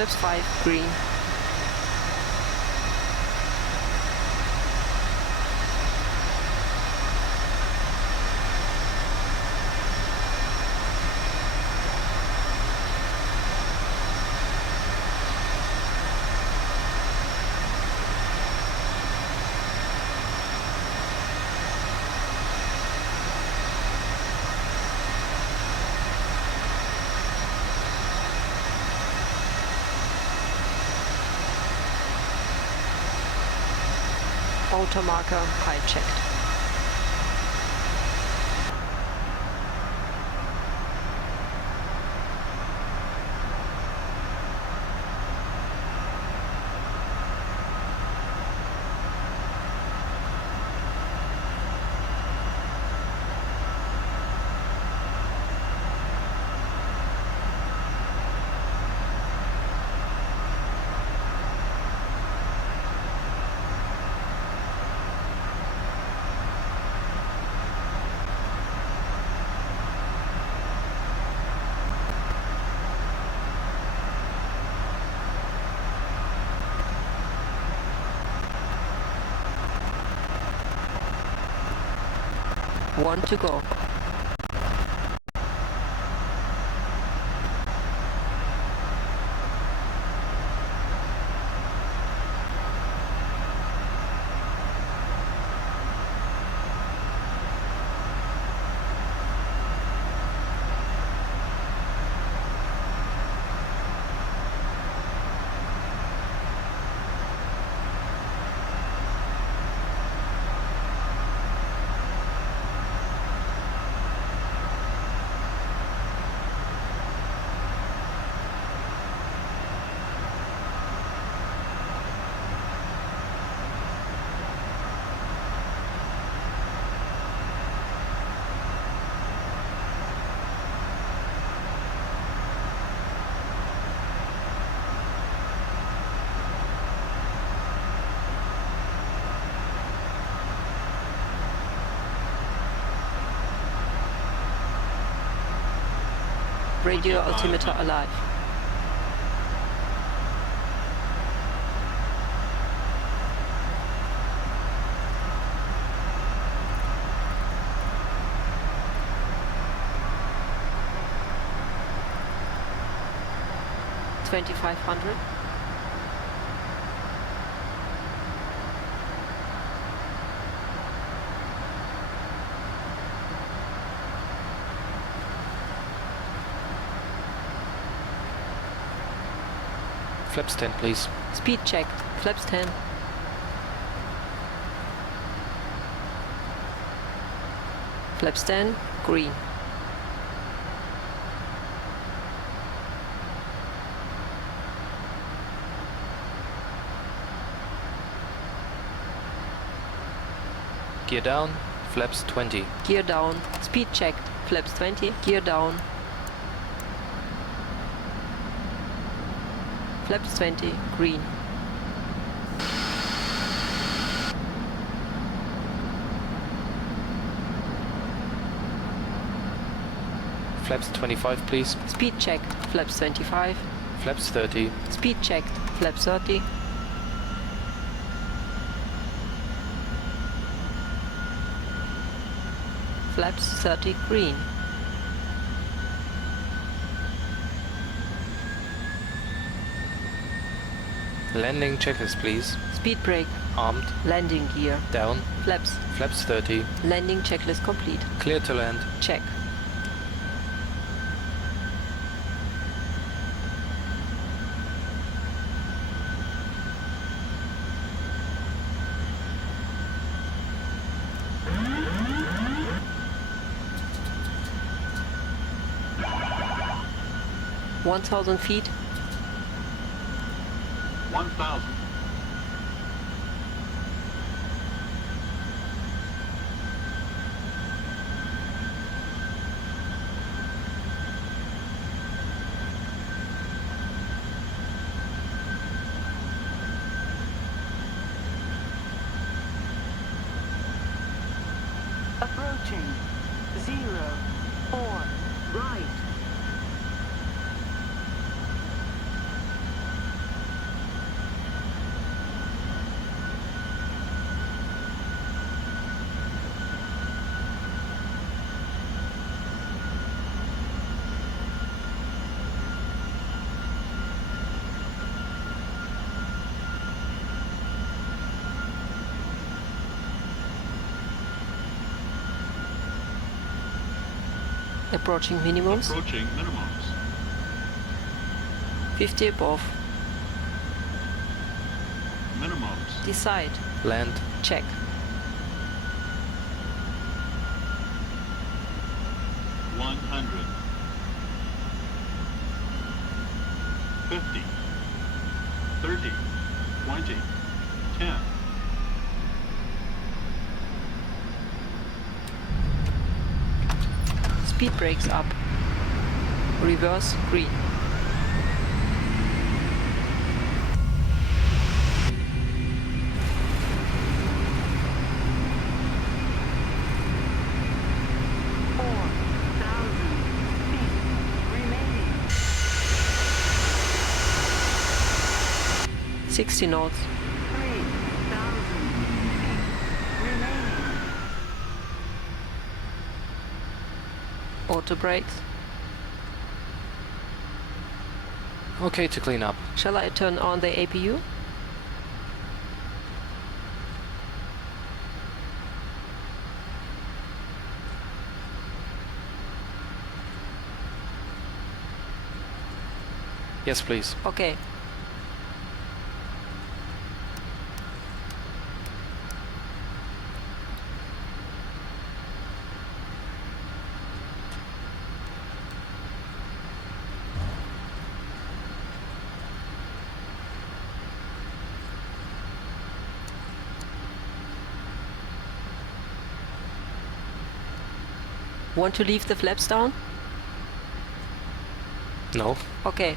Flaps 5, green. Auto marker, height checked. One to go. Radio altimeter alive. $2,500. Flaps 10, please. Speed checked. Flaps 10. Flaps 10, green. Gear down, flaps 20. Gear down. Speed checked. Flaps 20. Gear down. Flaps 20, green. Flaps 25, please. Speed checked. Flaps 25. Flaps 30. Speed checked. Flaps 30. Flaps 30, green. Landing checklist, please. Speed brake. Armed. Landing gear. Down. Flaps. Flaps 30. Landing checklist complete. Clear to land. Check. $1,000 feet. 1,000. Approaching. 0, 4, right. Approaching minimums. Approaching minimums. 50 above. Minimums. Decide. Land. Check. One 100. 50. 30. 20. 10. Speed brakes up. Reverse green. remaining. 60 knots. 3,000 feet remaining. Auto brakes. Okay to clean up. Shall I turn on the APU? Yes, please. Okay. Want to leave the flaps down? No. Okay.